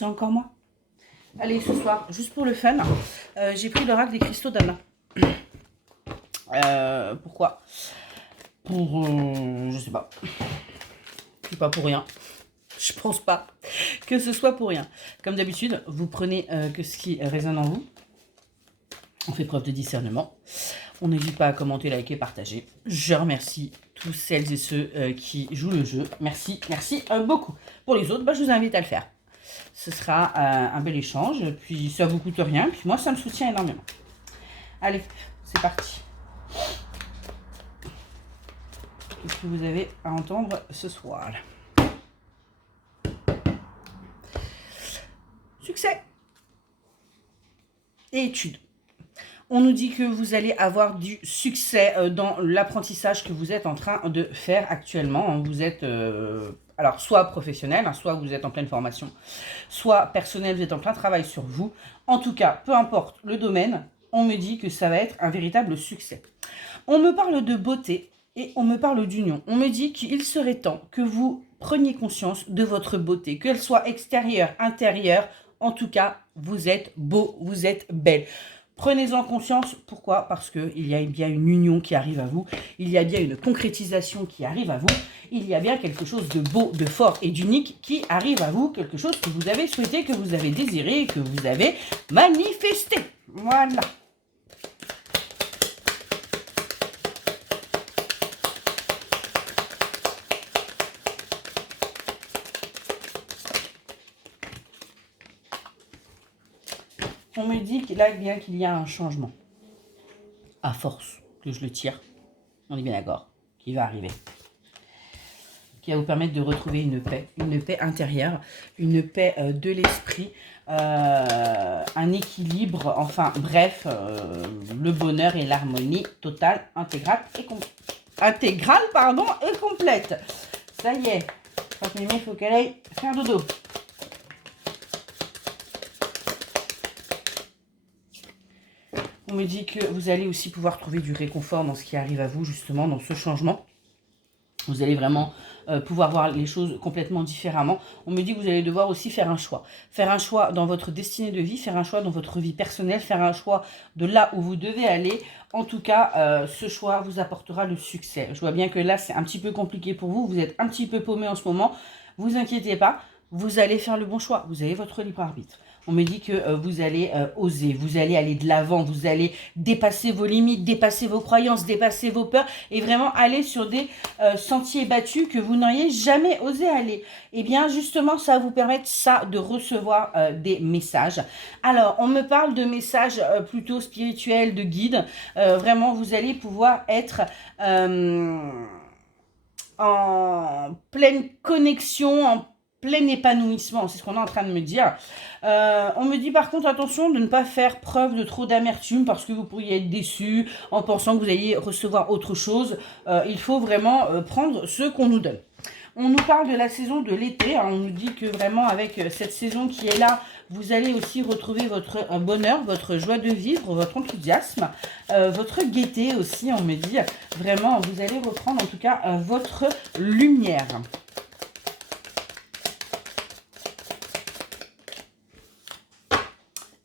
C'est encore moi. Allez, ce soir, juste pour le fun, j'ai pris l'oracle des cristaux d'Anna. Pourquoi? Pour... je sais pas. C'est pas pour rien. Je pense pas que ce soit pour rien. Comme d'habitude, vous prenez que ce qui résonne en vous. On fait preuve de discernement. On n'hésite pas à commenter, liker, partager. Je remercie tous celles et ceux qui jouent le jeu. Merci, merci beaucoup. Pour les autres, je vous invite à le faire. Ce sera un bel échange. Puis ça vous coûte rien. Puis moi, ça me soutient énormément. Allez, c'est parti. Qu'est-ce que vous avez à entendre ce soir? Succès et études. On nous dit que vous allez avoir du succès dans l'apprentissage que vous êtes en train de faire actuellement. Vous êtes alors soit professionnel, soit vous êtes en pleine formation, soit personnel, vous êtes en plein travail sur vous. En tout cas, peu importe le domaine, on me dit que ça va être un véritable succès. On me parle de beauté et on me parle d'union. On me dit qu'il serait temps que vous preniez conscience de votre beauté, qu'elle soit extérieure, intérieure. En tout cas, vous êtes beau, vous êtes belle. Prenez-en conscience. Pourquoi? Parce qu'il y a bien une union qui arrive à vous. Il y a bien une concrétisation qui arrive à vous. Il y a bien quelque chose de beau, de fort et d'unique qui arrive à vous. Quelque chose que vous avez souhaité, que vous avez désiré, que vous avez manifesté. Voilà. On me dit que là, bien qu'il y a un changement. À force que je le tire, on est bien d'accord, qui va arriver. Qui va vous permettre de retrouver une paix intérieure, une paix de l'esprit, un équilibre, enfin bref, le bonheur et l'harmonie totale, intégrale et complète. Ça y est, quand Mémé, il faut qu'elle aille faire dodo. On me dit que vous allez aussi pouvoir trouver du réconfort dans ce qui arrive à vous, justement, dans ce changement. Vous allez vraiment pouvoir voir les choses complètement différemment. On me dit que vous allez devoir aussi faire un choix. Faire un choix dans votre destinée de vie, faire un choix dans votre vie personnelle, faire un choix de là où vous devez aller. En tout cas, ce choix vous apportera le succès. Je vois bien que là, c'est un petit peu compliqué pour vous. Vous êtes un petit peu paumé en ce moment. Vous inquiétez pas, vous allez faire le bon choix. Vous avez votre libre arbitre. On me dit que vous allez oser, vous allez aller de l'avant, vous allez dépasser vos limites, dépasser vos croyances, dépasser vos peurs et vraiment aller sur des sentiers battus que vous n'auriez jamais osé aller. Et bien justement, ça va vous permettre de recevoir des messages. Alors, on me parle de messages plutôt spirituels, de guides. Vraiment, vous allez pouvoir être en pleine connexion, en plein épanouissement, c'est ce qu'on est en train de me dire. On me dit par contre attention de ne pas faire preuve de trop d'amertume parce que vous pourriez être déçu en pensant que vous alliez recevoir autre chose. Il faut vraiment prendre ce qu'on nous donne. On nous parle de la saison de l'été, on nous dit que vraiment avec cette saison qui est là, vous allez aussi retrouver votre bonheur, votre joie de vivre, votre enthousiasme, votre gaieté aussi, on me dit. Vraiment, vous allez reprendre en tout cas votre lumière.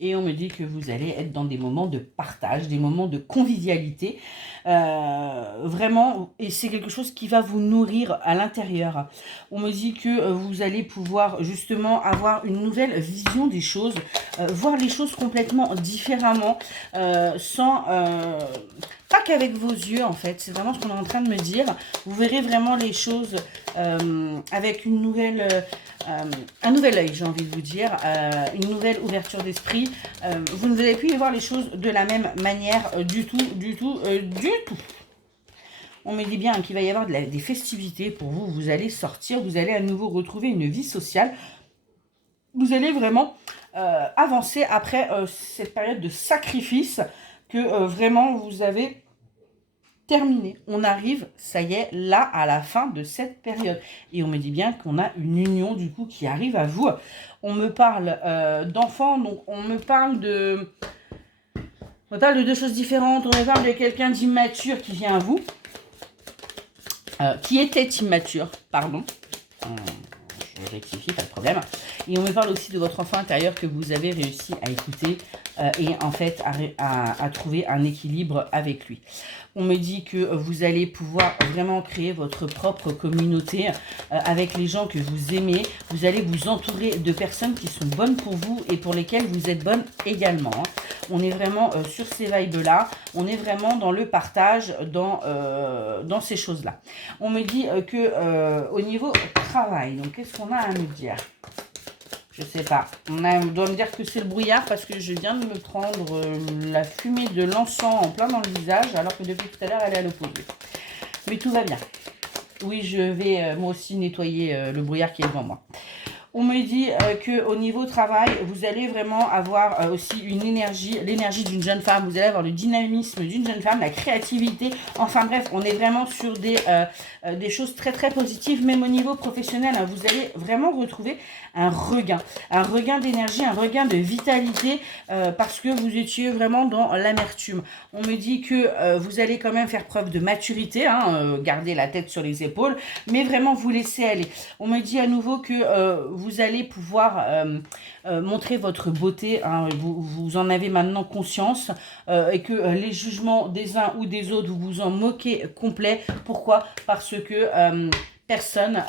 Et on me dit que vous allez être dans des moments de partage, des moments de convivialité. Vraiment, et c'est quelque chose qui va vous nourrir à l'intérieur. On me dit que vous allez pouvoir justement avoir une nouvelle vision des choses, voir les choses complètement différemment, sans... pas qu'avec vos yeux en fait, c'est vraiment ce qu'on est en train de me dire. Vous verrez vraiment les choses avec une nouvelle... un nouvel œil, j'ai envie de vous dire, une nouvelle ouverture d'esprit. Vous ne allez plus y voir les choses de la même manière du tout. On me dit bien qu'il va y avoir des festivités pour vous. Vous allez sortir, vous allez à nouveau retrouver une vie sociale. Vous allez vraiment avancer après cette période de sacrifice que vraiment vous avez terminé. On arrive, ça y est, là, à la fin de cette période. Et on me dit bien qu'on a une union, du coup, qui arrive à vous. On me parle d'enfants, donc on me parle de... On parle de deux choses différentes. On me parle de quelqu'un d'immature qui vient à vous. Qui était immature, pardon. Je rectifie, pas de problème. Et on me parle aussi de votre enfant intérieur que vous avez réussi à écouter et en fait à trouver un équilibre avec lui. On me dit que vous allez pouvoir vraiment créer votre propre communauté avec les gens que vous aimez. Vous allez vous entourer de personnes qui sont bonnes pour vous et pour lesquelles vous êtes bonne également. On est vraiment sur ces vibes-là. On est vraiment dans le partage, dans ces choses-là. On me dit que au niveau travail, donc qu'est-ce qu'on a à me dire ? Je sais pas. On doit me dire que c'est le brouillard parce que je viens de me prendre la fumée de l'encens en plein dans le visage alors que depuis tout à l'heure elle est à l'opposé. Mais tout va bien. Oui, je vais moi aussi nettoyer le brouillard qui est devant moi. On me dit qu'au niveau travail, vous allez vraiment avoir aussi une énergie, l'énergie d'une jeune femme. Vous allez avoir le dynamisme d'une jeune femme, la créativité. Enfin bref, on est vraiment sur des choses très très positives. Même au niveau professionnel, hein, vous allez vraiment retrouver un regain d'énergie, un regain de vitalité parce que vous étiez vraiment dans l'amertume. On me dit que vous allez quand même faire preuve de maturité, hein, garder la tête sur les épaules, mais vraiment vous laisser aller. On me dit à nouveau que vous allez pouvoir montrer votre beauté, hein, vous en avez maintenant conscience et que les jugements des uns ou des autres, vous vous en moquez complet. Pourquoi ? Parce que personne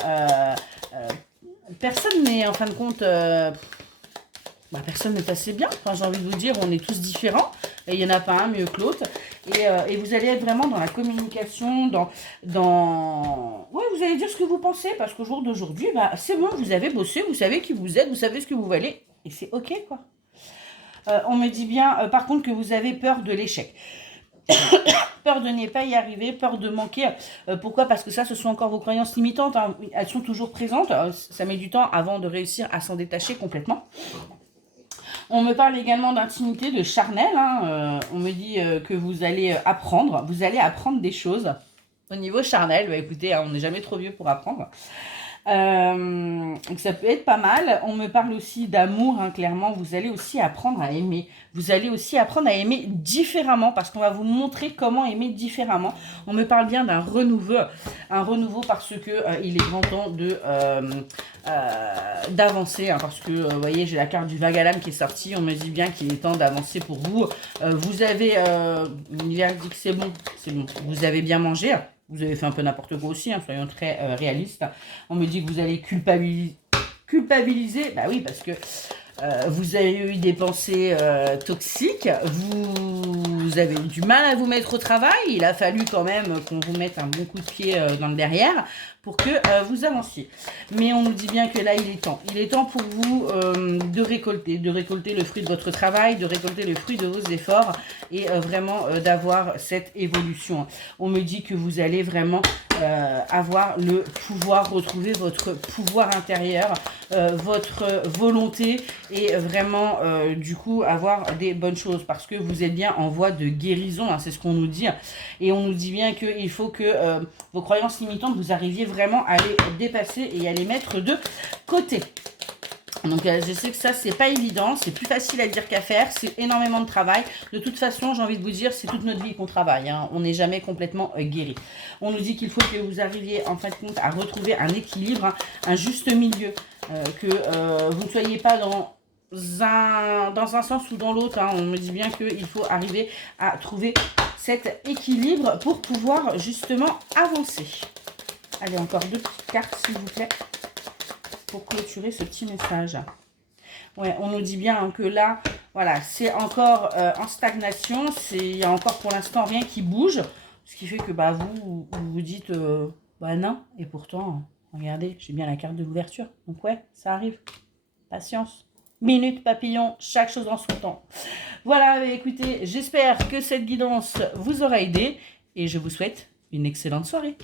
n'est en fin de compte... personne n'est assez bien. Enfin, j'ai envie de vous dire, on est tous différents. Et il n'y en a pas un mieux que l'autre. Et vous allez être vraiment dans la communication, Ouais, vous allez dire ce que vous pensez. Parce qu'au jour d'aujourd'hui, c'est bon, vous avez bossé, vous savez qui vous êtes, vous savez ce que vous valez. Et c'est OK, quoi. On me dit bien, par contre, que vous avez peur de l'échec. Peur de ne pas y arriver, peur de manquer. Pourquoi ? Parce que ça, ce sont encore vos croyances limitantes. Hein. Elles sont toujours présentes. Ça met du temps avant de réussir à s'en détacher complètement. On me parle également d'intimité, de charnel. Hein. On me dit que vous allez apprendre des choses. Au niveau charnel, écoutez, hein, on n'est jamais trop vieux pour apprendre. Donc ça peut être pas mal. On me parle aussi d'amour, hein, clairement. Vous allez aussi apprendre à aimer. Vous allez aussi apprendre à aimer différemment parce qu'on va vous montrer comment aimer différemment. On me parle bien d'un renouveau parce que il est grand temps d'avancer, hein, parce que vous voyez, j'ai la carte du vague à l'âme qui est sortie. On me dit bien qu'il est temps d'avancer pour vous. Vous avez l'univers dit que c'est bon. Vous avez bien mangé. Vous avez fait un peu n'importe quoi aussi, hein, soyons très réalistes. On me dit que vous allez culpabiliser. Bah oui, parce que vous avez eu des pensées toxiques. Vous avez eu du mal à vous mettre au travail. Il a fallu quand même qu'on vous mette un bon coup de pied dans le derrière pour que vous avanciez. Mais on nous dit bien que là, il est temps. Il est temps pour vous de récolter le fruit de votre travail, de récolter le fruit de vos efforts et vraiment d'avoir cette évolution. On me dit que vous allez vraiment avoir le pouvoir, retrouver votre pouvoir intérieur, votre volonté et vraiment du coup avoir des bonnes choses parce que vous êtes bien en voie de guérison, hein, c'est ce qu'on nous dit. Et on nous dit bien qu'il faut que vos croyances limitantes, vous arriviez vraiment à les dépasser et à les mettre de côté. Donc je sais que ça c'est pas évident, c'est plus facile à dire qu'à faire, c'est énormément de travail. De toute façon, j'ai envie de vous dire, c'est toute notre vie qu'on travaille, hein. On n'est jamais complètement guéri. On nous dit qu'il faut que vous arriviez en fin de compte à retrouver un équilibre, hein, un juste milieu, que vous ne soyez pas dans un sens ou dans l'autre, hein. On me dit bien qu'il faut arriver à trouver cet équilibre pour pouvoir justement avancer. Allez, encore 2 petites cartes s'il vous plaît pour clôturer ce petit message. Ouais, on nous dit bien que là, voilà, c'est encore en stagnation. Il y a encore pour l'instant rien qui bouge. Ce qui fait que vous vous dites non. Et pourtant, regardez, j'ai bien la carte de l'ouverture. Donc ouais, ça arrive. Patience. Minute papillon, chaque chose en son temps. Voilà, écoutez, j'espère que cette guidance vous aura aidé. Et je vous souhaite une excellente soirée.